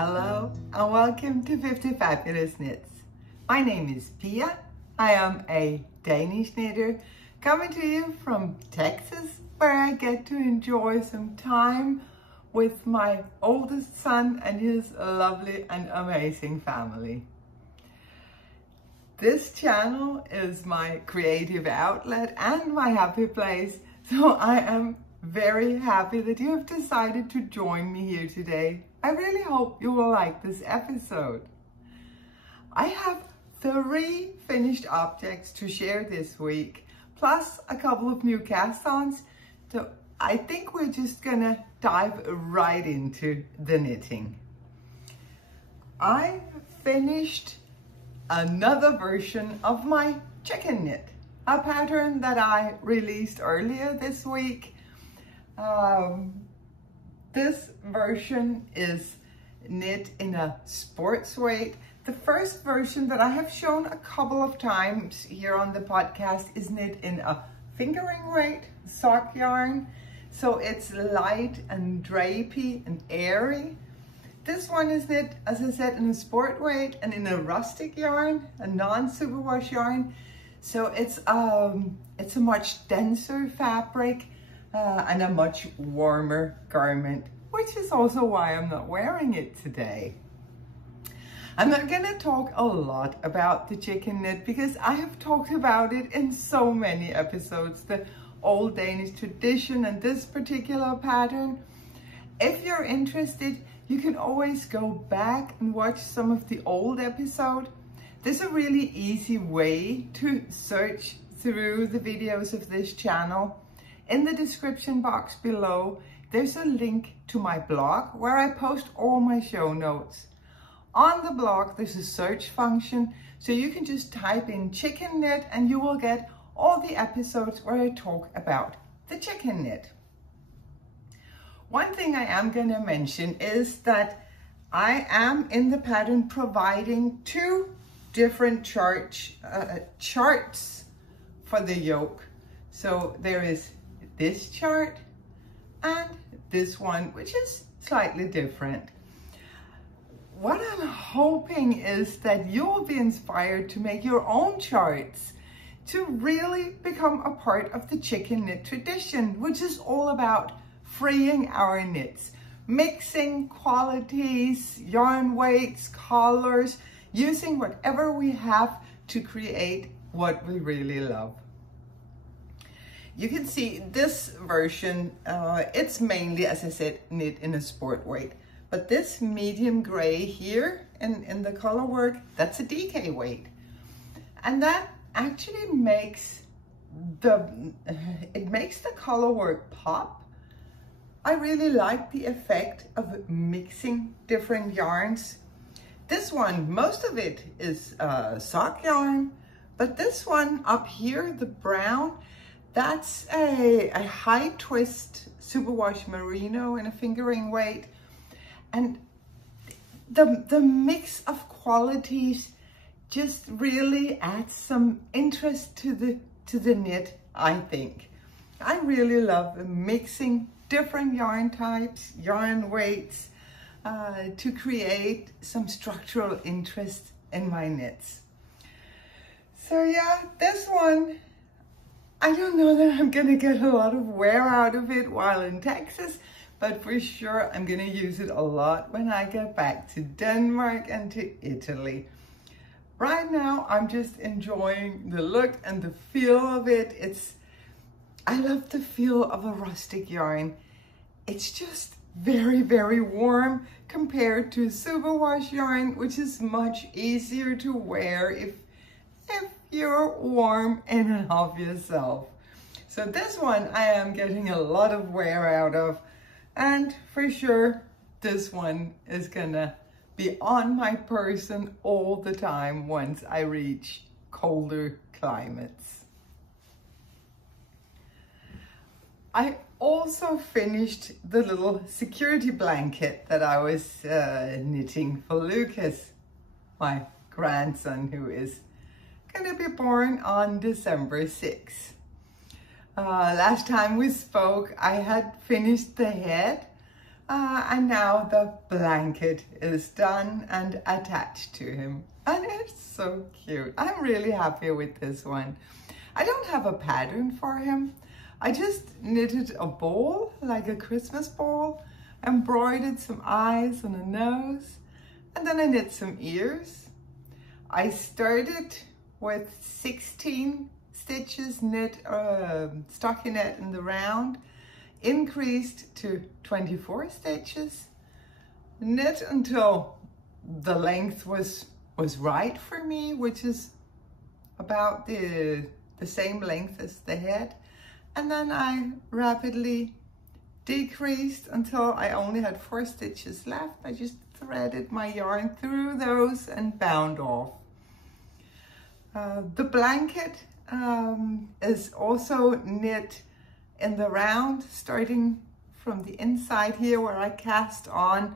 Hello and welcome to 50 Fabulous Knits. My name is Pia. I am a Danish knitter coming to you from Texas, where I get to enjoy some time with my oldest son and his lovely and amazing family. This channel is my creative outlet and my happy place, so I am very happy that you have decided to join me here today. I really hope you will like this episode. I have 3 finished objects to share this week, plus a couple of new cast-ons, so I think we're just gonna dive right into the knitting. I finished another version of my chicken knit, a pattern that I released earlier this week. This version is knit in a sports weight. The first version that I have shown a couple of times here on the podcast is knit in a fingering weight sock yarn. So it's light and drapey and airy. This one is knit, as I said, in a sport weight and in a rustic yarn, a non-superwash yarn. So it's a much denser fabric and a much warmer garment, which is also why I'm not wearing it today. I'm not gonna talk a lot about the chicken knit because I have talked about it in so many episodes, the old Danish tradition and this particular pattern. If you're interested, you can always go back and watch some of the old episodes. There's a really easy way to search through the videos of this channel. In the description box below, there's a link to my blog where I post all my show notes. On the blog, there's a search function, so you can just type in chicken knit and you will get all the episodes where I talk about the chicken knit. One thing I am going to mention is that I am in the pattern providing 2 different charts for the yoke. So there is this chart and this one, which is slightly different. What I'm hoping is that you'll be inspired to make your own charts to really become a part of the chicken knit tradition, which is all about freeing our knits, mixing qualities, yarn weights, colors, using whatever we have to create what we really love. You can see this version, it's mainly, as I said, knit in a sport weight. But this medium gray here in the color work, that's a DK weight. And that actually makes the color work pop. I really like the effect of mixing different yarns. This one, most of it is sock yarn, but this one up here, the brown, that's a high twist superwash merino in a fingering weight. And the mix of qualities just really adds some interest to the knit, I think. I really love mixing different yarn types, yarn weights, to create some structural interest in my knits. So yeah, this one, I don't know that I'm gonna get a lot of wear out of it while in Texas, but for sure I'm gonna use it a lot when I get back to Denmark and to Italy. Right now, I'm just enjoying the look and the feel of it. I love the feel of a rustic yarn. It's just very, very warm compared to superwash yarn, which is much easier to wear if you're warm in and of yourself. So this one I am getting a lot of wear out of, and for sure this one is gonna be on my person all the time once I reach colder climates. I also finished the little security blanket that I was knitting for Lucas, my grandson, who is gonna be born on December 6th. Last time we spoke, I had finished the head And now the blanket is done and attached to him. And it's so cute. I'm really happy with this one. I don't have a pattern for him. I just knitted a ball, like a Christmas ball, embroidered some eyes and a nose, and then I knit some ears. I started with 16 stitches knit, stockinette in the round, increased to 24 stitches, knit until the length was right for me, which is about the same length as the head. And then I rapidly decreased until I only had 4 stitches left. I just threaded my yarn through those and bound off. The blanket is also knit in the round, starting from the inside here where I cast on,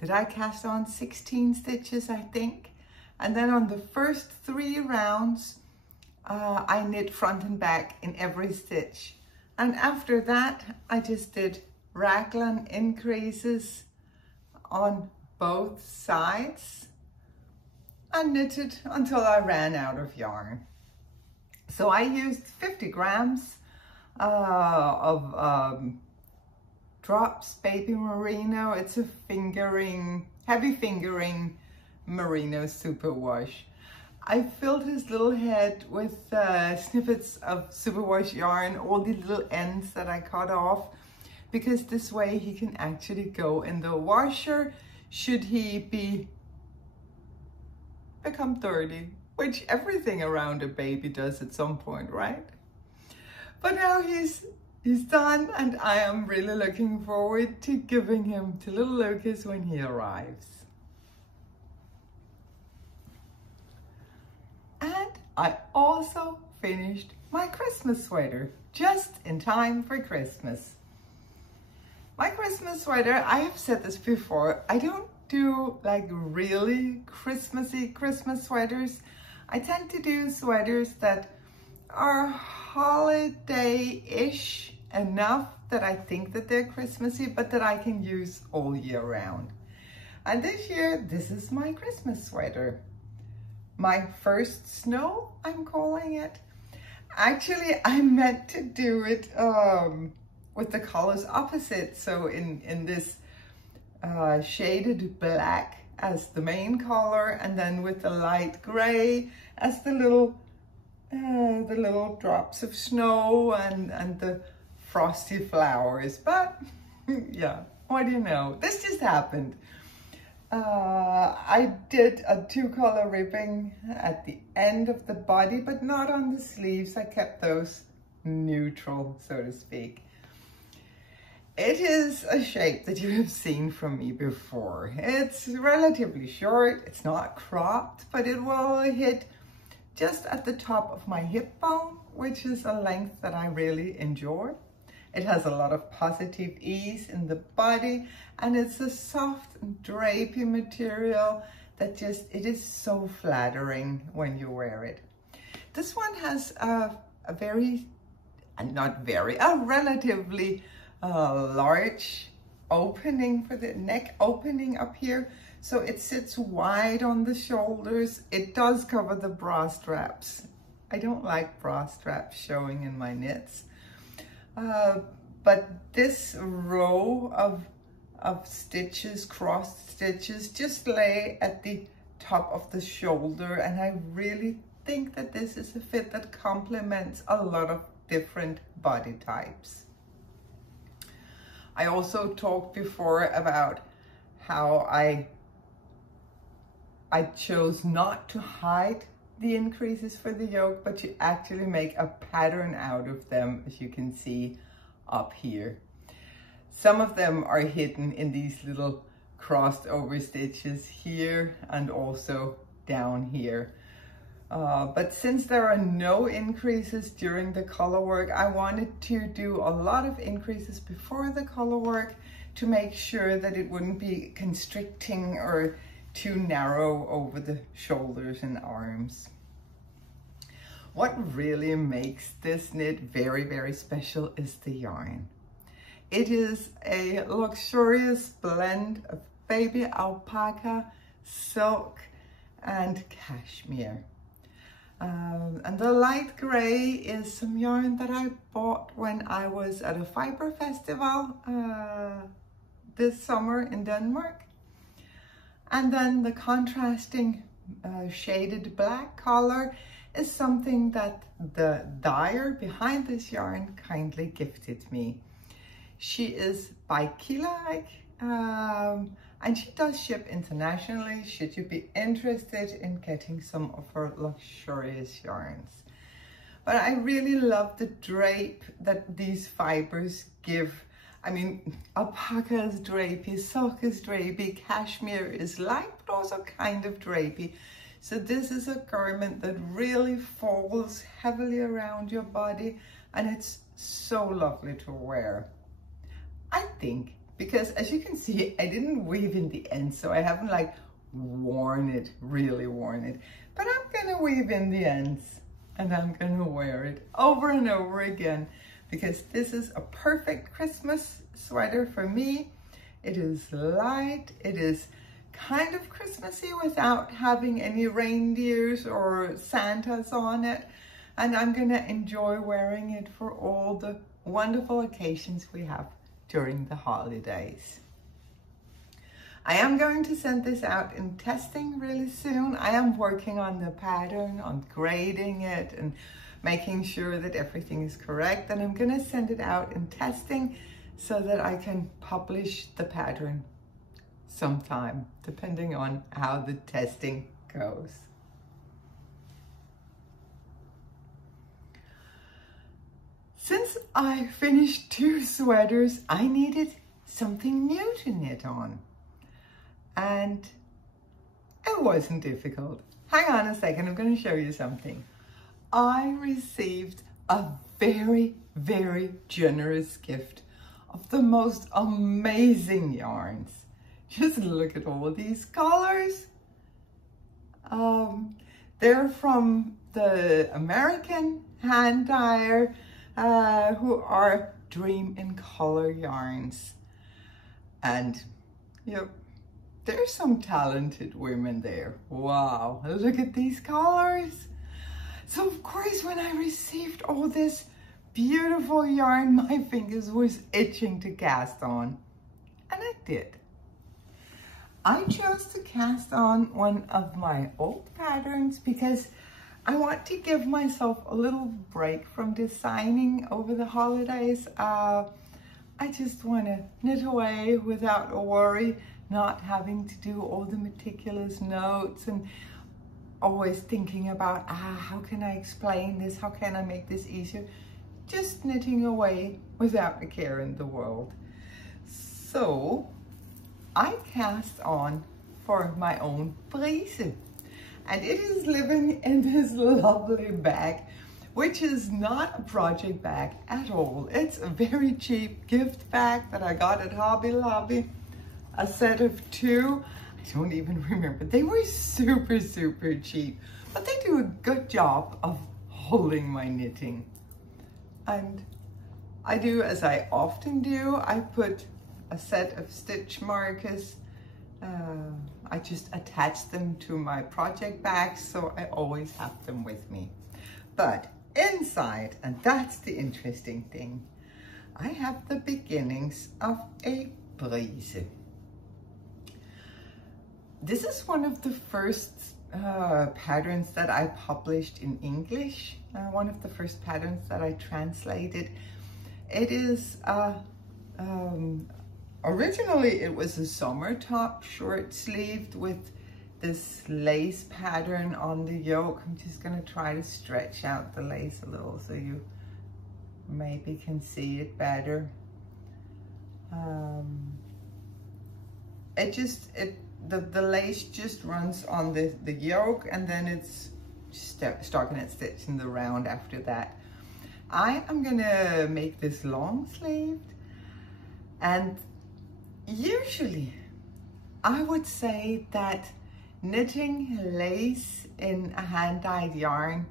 did I cast on 16 stitches, I think? And then on the first 3 rounds, I knit front and back in every stitch. And after that, I just did raglan increases on both sides and knitted until I ran out of yarn. So I used 50 grams of Drops Baby Merino. It's a heavy fingering merino superwash. I filled his little head with snippets of superwash yarn, all the little ends that I cut off, because this way he can actually go in the washer should he become 30, which everything around a baby does at some point, right? But now he's done, and I am really looking forward to giving him to little Lucas when he arrives. And I also finished my Christmas sweater just in time for Christmas. My Christmas sweater, I have said this before, I don't do like really Christmassy Christmas sweaters. I tend to do sweaters that are holiday-ish enough that I think that they're Christmassy, but that I can use all year round. And this year, this is my Christmas sweater. My first snow, I'm calling it. Actually, I meant to do it with the colors opposite. So in this shaded black as the main color, and then with the light gray as the little drops of snow and the frosty flowers. But yeah, what do you know? This just happened. I did a 2-color ribbing at the end of the body, but not on the sleeves. I kept those neutral, so to speak. It is a shape that you have seen from me before. It's relatively short, it's not cropped, but it will hit just at the top of my hip bone, which is a length that I really enjoy. It has a lot of positive ease in the body, and it's a soft and drapey material that it is so flattering when you wear it. This one has a relatively large opening for the neck opening up here. So it sits wide on the shoulders. It does cover the bra straps. I don't like bra straps showing in my knits. But this row of stitches, crossed stitches, just lay at the top of the shoulder, and I really think that this is a fit that complements a lot of different body types. I also talked before about how I chose not to hide the increases for the yoke, but to actually make a pattern out of them, as you can see up here. Some of them are hidden in these little crossed over stitches here and also down here. But since there are no increases during the color work, I wanted to do a lot of increases before the color work to make sure that it wouldn't be constricting or too narrow over the shoulders and arms. What really makes this knit very, very special is the yarn. It is a luxurious blend of baby alpaca, silk, and cashmere. And the light gray is some yarn that I bought when I was at a fiber festival this summer in Denmark. And then the contrasting shaded black color is something that the dyer behind this yarn kindly gifted me. She is by Kila, and she does ship internationally should you be interested in getting some of her luxurious yarns. But I really love the drape that these fibers give. I mean, alpaca is drapey, silk is drapey, cashmere is light but also kind of drapey. So this is a garment that really falls heavily around your body, and it's so lovely to wear. I think, because as you can see, I didn't weave in the end, so I haven't like really worn it. But I'm gonna weave in the ends and I'm gonna wear it over and over again, because this is a perfect Christmas sweater for me. It is light, it is kind of Christmassy without having any reindeers or Santas on it. And I'm gonna enjoy wearing it for all the wonderful occasions we have during the holidays. I am going to send this out in testing really soon. I am working on the pattern, on grading it and making sure that everything is correct. And I'm gonna send it out in testing so that I can publish the pattern sometime, depending on how the testing goes. Since I finished 2 sweaters, I needed something new to knit on. And it wasn't difficult. Hang on a second, I'm going to show you something. I received a very, very generous gift of the most amazing yarns. Just look at all these colors. They're from the American hand dyer, who are Dream in Color yarns. And, you know, there's some talented women there. Wow, look at these colors. So of course, when I received all this beautiful yarn, my fingers was itching to cast on. And I did. I chose to cast on one of my old patterns because I want to give myself a little break from designing over the holidays. I just want to knit away without a worry, not having to do all the meticulous notes and always thinking about, how can I explain this? How can I make this easier? Just knitting away without a care in the world. So I cast on for my own Brise. And it is living in this lovely bag, which is not a project bag at all. It's a very cheap gift bag that I got at Hobby Lobby. A set of 2. I don't even remember. They were super, super cheap, but they do a good job of holding my knitting. And I do as I often do. I put a set of stitch markers. I just attach them to my project bags, so I always have them with me. But inside, and that's the interesting thing, I have the beginnings of a Brise. This is one of the first patterns that I published in English, one of the first patterns that I translated. It is originally it was a summer top, short sleeved with this lace pattern on the yoke. I'm just gonna try to stretch out the lace a little so you maybe can see it better. The lace just runs on the yoke, and then it's starting at stitching the round after that. I am gonna make this long sleeved, and usually I would say that knitting lace in a hand-dyed yarn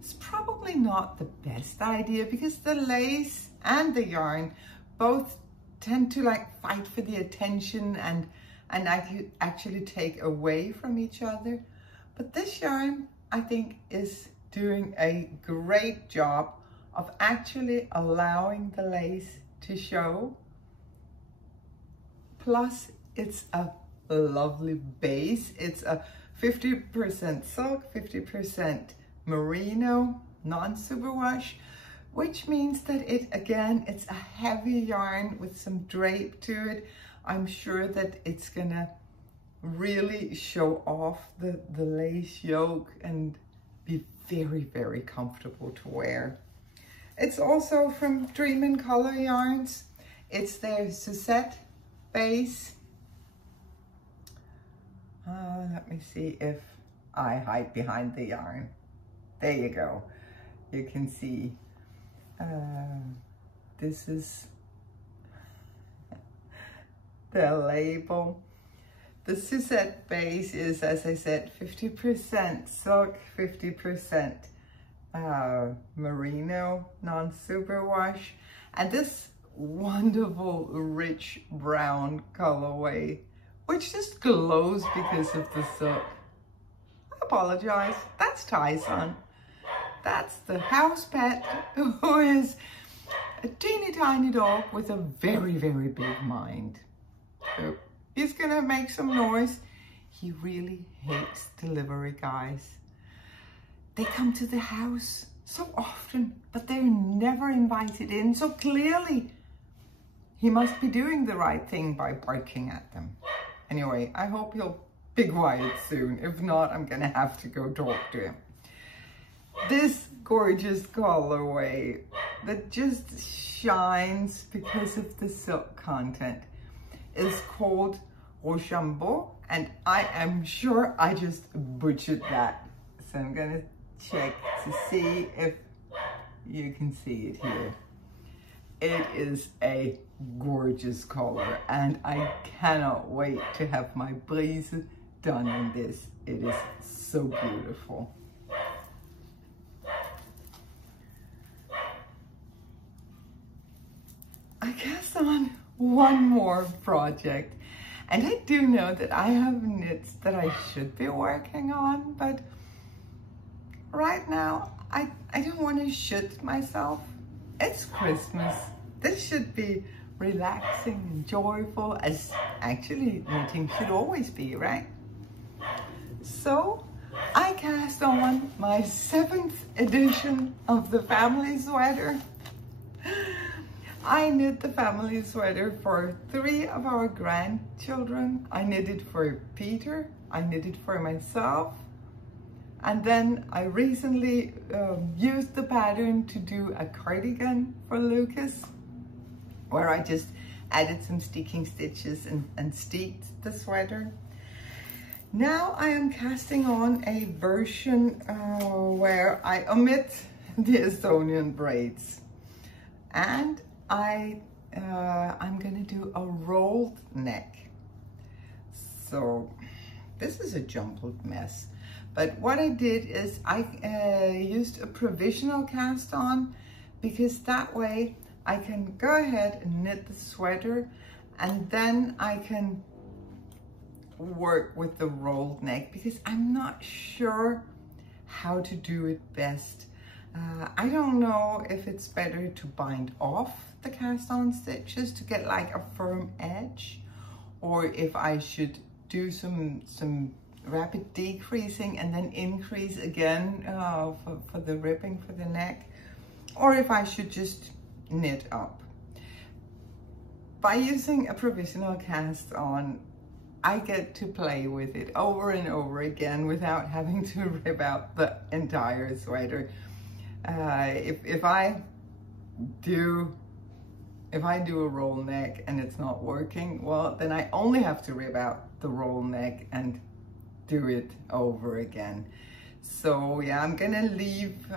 is probably not the best idea, because the lace and the yarn both tend to like fight for the attention and actually take away from each other. But this yarn, I think, is doing a great job of actually allowing the lace to show. Plus, it's a lovely base. It's a 50% silk, 50% merino, non-superwash, which means that it's a heavy yarn with some drape to it. I'm sure that it's gonna really show off the lace yoke and be very, very comfortable to wear. It's also from Dream in Color yarns. It's their Suzette base. Let me see if I hide behind the yarn. There you go. You can see this is the label. The Suzette base is, as I said, 50% silk, 50% merino, non-superwash, and this wonderful rich brown colorway, which just glows because of the silk. I apologize, that's Tyson. That's the house pet, who is a teeny tiny dog with a very, very big mind. So he's gonna make some noise. He really hates delivery guys. They come to the house so often, but they're never invited in. So clearly, he must be doing the right thing by barking at them. Anyway, I hope he'll be quiet soon. If not, I'm gonna have to go talk to him. This gorgeous colorway that just shines because of the silk content is called Rochambeau, and I am sure I just butchered that. So I'm gonna check to see if you can see it here. It is a gorgeous color, and I cannot wait to have my brise done in this. It is so beautiful. I cast on one more project, and I do know that I have knits that I should be working on, but right now I don't want to shoot myself. It's Christmas. This should be relaxing and joyful, as actually knitting should always be, right? So I cast on my 7th edition of the family sweater. I knit the family sweater for 3 of our grandchildren. I knitted for Peter, I knitted for myself, and then I recently used the pattern to do a cardigan for Lucas, where I just added some sticking stitches and steeked the sweater. Now I am casting on a version where I omit the Estonian braids, and I'm gonna do a rolled neck. So this is a jumbled mess, but what I did is I used a provisional cast on, because that way I can go ahead and knit the sweater, and then I can work with the rolled neck, because I'm not sure how to do it best. I don't know if it's better to bind off the cast on stitches to get like a firm edge, or if I should do some rapid decreasing and then increase again for the ribbing for the neck, or if I should just knit up. By using a provisional cast on, I get to play with it over and over again without having to rip out the entire sweater. If I do a roll neck and it's not working, well, then I only have to rip out the roll neck and do it over again. So yeah, I'm gonna leave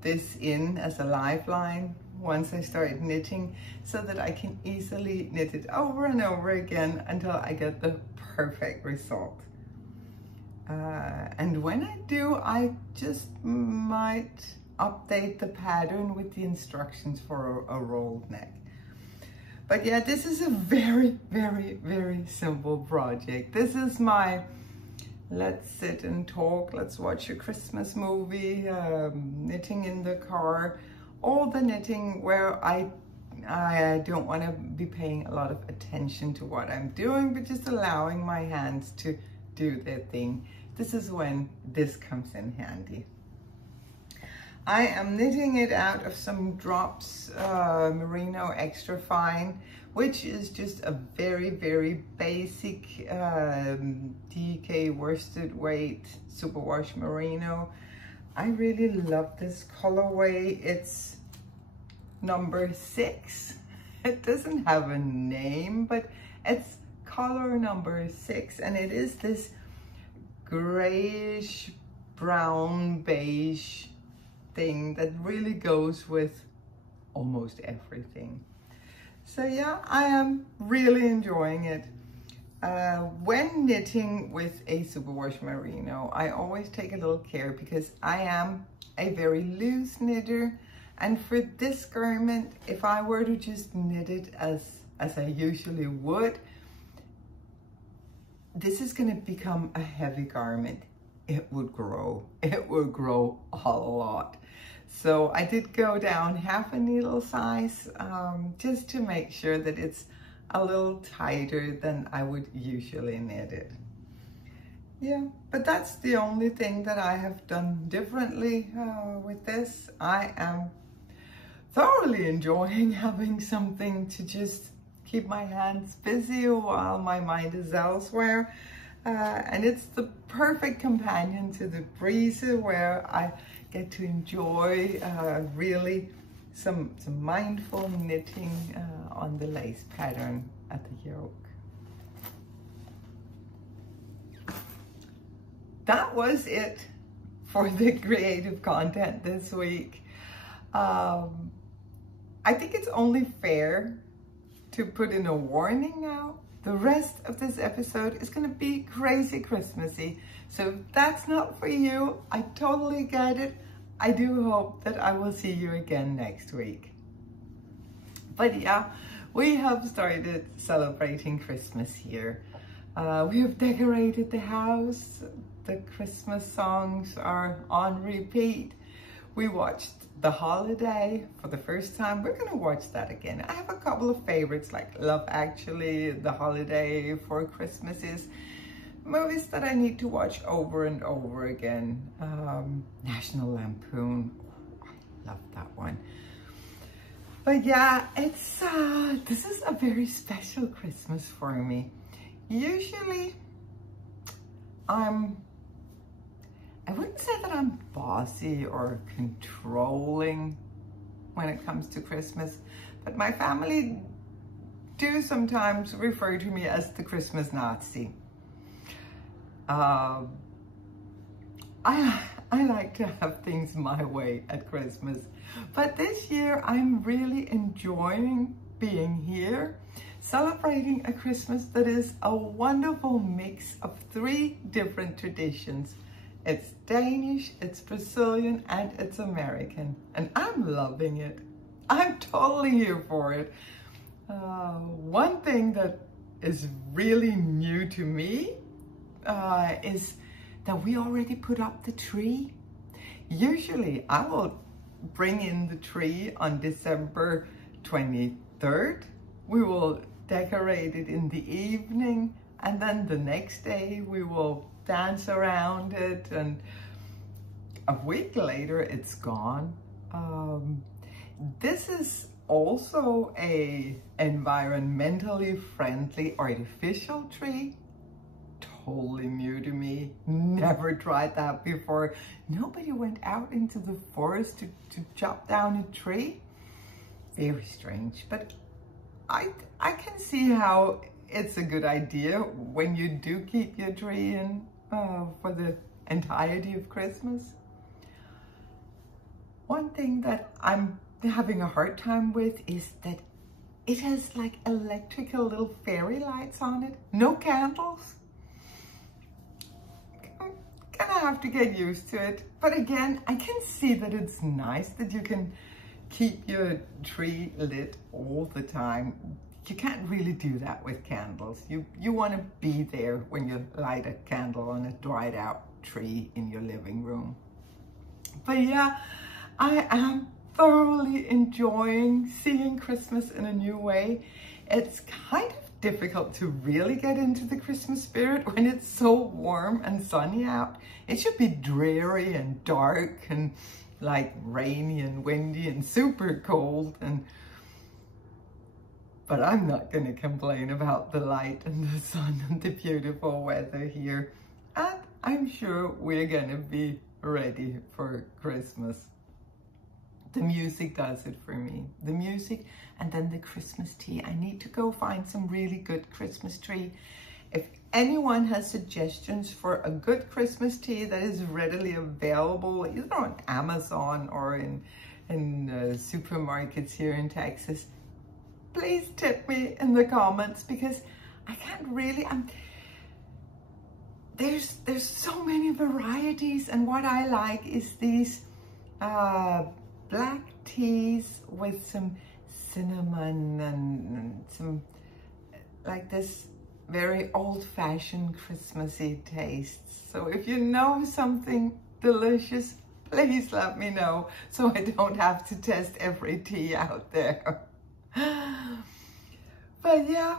this in as a lifeline once I start knitting, so that I can easily knit it over and over again until I get the perfect result. And when I do, I just might update the pattern with the instructions for a rolled neck. But yeah, this is a very, very, very simple project. This is my let's sit and talk, let's watch a Christmas movie, knitting in the car, all the knitting where I don't want to be paying a lot of attention to what I'm doing, but just allowing my hands to do their thing. This is when this comes in handy. I am knitting it out of some drops merino extra fine, which is just a very, very basic DK worsted weight superwash merino. I really love this colorway. It's number 6. It doesn't have a name, but it's color number 6, and it is this grayish brown beige thing that really goes with almost everything. So yeah, I am really enjoying it. When knitting with a superwash merino, I always take a little care because I am a very loose knitter, and for this garment, if I were to just knit it as I usually would, this is going to become a heavy garment. It would grow a lot. So I did go down half a needle size just to make sure that it's a little tighter than I would usually knit it. Yeah, but that's the only thing that I have done differently with this. I am thoroughly enjoying having something to just keep my hands busy while my mind is elsewhere. And it's the perfect companion to the breeze where I get to enjoy really some mindful knitting on the lace pattern at the yoke. That was it for the creative content this week. I think it's only fair to put in a warning now. The rest of this episode is going to be crazy Christmassy. So if that's not for you, I totally get it. I do hope that I will see you again next week. But yeah, we have started celebrating Christmas here. We have decorated the house. The Christmas songs are on repeat. We watched The Holiday for the first time. We're gonna watch that again. I have a couple of favorites like Love Actually, The Holiday for Christmases, movies that I need to watch over and over again. National Lampoon, oh, I love that one. But yeah, it's this is a very special Christmas for me. Usually, I wouldn't say that I'm bossy or controlling when it comes to Christmas, but my family do sometimes refer to me as the Christmas Nazi. I like to have things my way at Christmas, but this year I'm really enjoying being here, celebrating a Christmas that is a wonderful mix of 3 different traditions. It's Danish, it's Brazilian, and it's American, and I'm loving it. I'm totally here for it. One thing that is really new to me is that we already put up the tree. Usually I will bring in the tree on December 23rd. We will decorate it in the evening, and then the next day we will dance around it, and a week later it's gone. This is also a environmentally friendly artificial tree. Totally new to me, never tried that before. Nobody went out into the forest to chop down a tree. Very strange, but I can see how it's a good idea when you do keep your tree in for the entirety of Christmas. One thing that I'm having a hard time with is that it has like electrical little fairy lights on it, no candles. I'm gonna have to get used to it. But again, I can see that it's nice that you can keep your tree lit all the time. you can't really do that with candles. You want to be there when you light a candle on a dried out tree in your living room. But yeah, I am thoroughly enjoying seeing Christmas in a new way. It's kind of difficult to really get into the Christmas spirit when it's so warm and sunny out. It should be dreary and dark and like rainy and windy and super cold, but I'm not going to complain about the light and the sun and the beautiful weather here. And I'm sure we're going to be ready for Christmas. The music does it for me. The music and then the Christmas tea. I need to go find some really good Christmas tea. If anyone has suggestions for a good Christmas tea that is readily available, either on Amazon or in supermarkets here in Texas, please tip me in the comments, because I can't really, there's so many varieties, and what I like is these black teas with some cinnamon and some like this very old-fashioned Christmassy tastes. So if you know something delicious, please let me know so I don't have to test every tea out there. But yeah,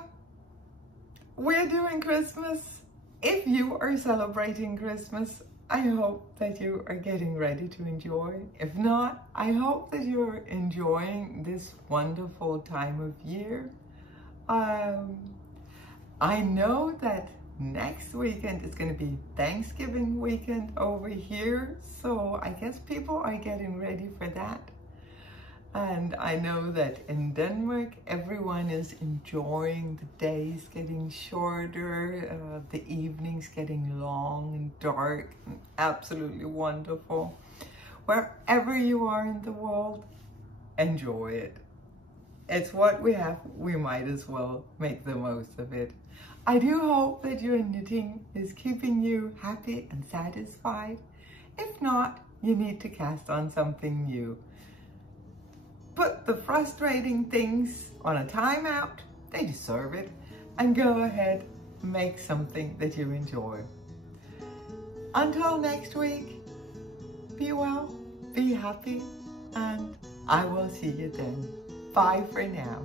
we're doing Christmas. If you are celebrating Christmas, I hope that you are getting ready to enjoy. If not, I hope that you're enjoying this wonderful time of year. I know that next weekend is going to be Thanksgiving weekend over here, so I guess people are getting ready for that. And I know that in Denmark, everyone is enjoying the days getting shorter, the evenings getting long and dark, and absolutely wonderful. Wherever you are in the world, enjoy it. It's what we have, we might as well make the most of it. I do hope that your knitting is keeping you happy and satisfied. If not, you need to cast on something new. Put the frustrating things on a timeout, they deserve it, and go ahead, make something that you enjoy. Until next week, be well, be happy, and I will see you then. Bye for now.